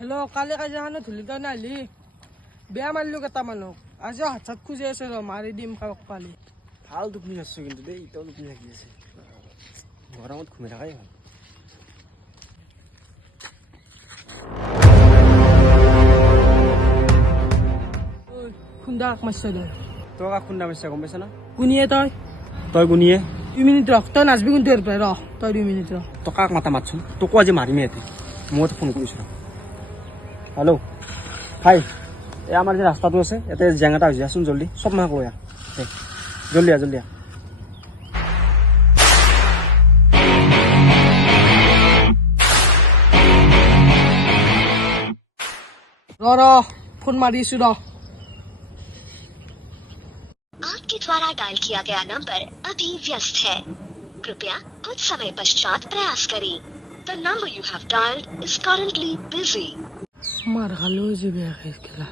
Hello' কালি কাজিয়াখানে ধূলি তই নাহিলি বেয়া মাৰিলো কেইটামানক আজি হাত চাত খুজি আছে ৰ মাৰি দিম কাৰোবাক পালি ভাল টোপনি আছো কিন্তু দেই এতিয়াও টোপনি লাগি আছে গৰমত ঘুমাই থাকাই ভাল খুন্দা মাৰিছ দে তই কাক খুন্দা মাৰিছা গম পাইছা না কোনিয়ে তই তই গুণিয়ে 2 মিনিট ৰখ তই নাচবি কিন্তু ইয়াৰ পৰাই তই 2 মিনিট ৰখ তই কাক মাতা মাতচোন তোকো আজি মাৰিমে ইয়াতে মইতো ফোন কৰিছোঁ হেল্ল' হাই এই আমাৰ যে ৰাস্তাটো আছে ইয়াতে জেং এটা হৈছে আছোন জল্দি চব মাহ কৈ জল্দি জল্দি ৰ ফোন মাৰিছো ৰ आपके द्वारा डायल किया गया नंबर अभी व्यस्त है कृपया कुछ समय पश्चात प्रयास करें The number you have dialed is currently busy. মাৰ খালো যে বেয়া খেলা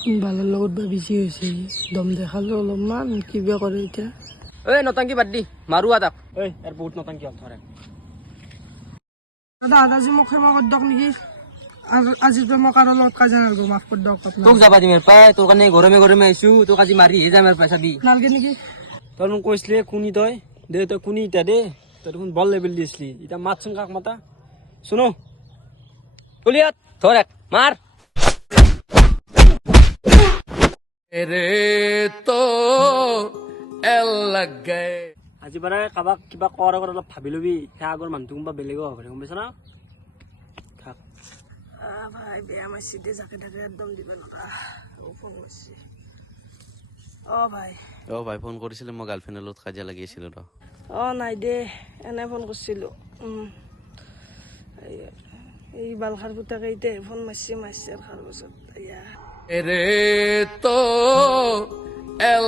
কোনবালৰ লগত বা বিজি হৈছে দম দেখালো অলপমান কিবা কৰে এতিয়া ঐ নটাংকি বাদ দি মাৰো তাক ঐ ইয়াৰ বহুত নটাংকি হ'ল ধৰে দাদা আজি মোক ক্ষমা কৰি দিয়ক নেকি আজি তো মই কাৰো লগত কাজিয়া নালাগো মাফ কৰি দিয়ক তোক যাবা দিম পাই তোৰ কাৰণে গৰমে গৰমে আহিছো তোক আজি মাৰিহে যাম পাই চাবি নালগে নেকি তই মোক কৈছিলি কোনি তই দে তই কোনি এতিয়া দে তই দেখোন বল লেবেল দিছিলি এতিয়া মাতচোন কাক মাতা শুনো কলিয়াত ধৰ এক মাৰ रे तो एल लग गए আজি বাৰে কাবাক কিবা কৰ আগত অলপ ভাবি লবি সেই আগৰ মানুহটো কোনোবা বেলেগো হ'ব পাৰে গম পাইছ না ভাই বেয়া মাৰিছে দে যাকে তাকে একদম দিব লগা ফোন কৰিছে ভাই ফোন কৰিছিলে মই গাৰ্লফ্ৰেণ্ডৰ লগত কাজিয়া লাগি আছিলো ৰ নাই দে এনে ফোন কৰিছিলো এই বালখাৰ পুতাকে এতিয়া ফোন মাৰিছে খাৰ পাছত रे तो एल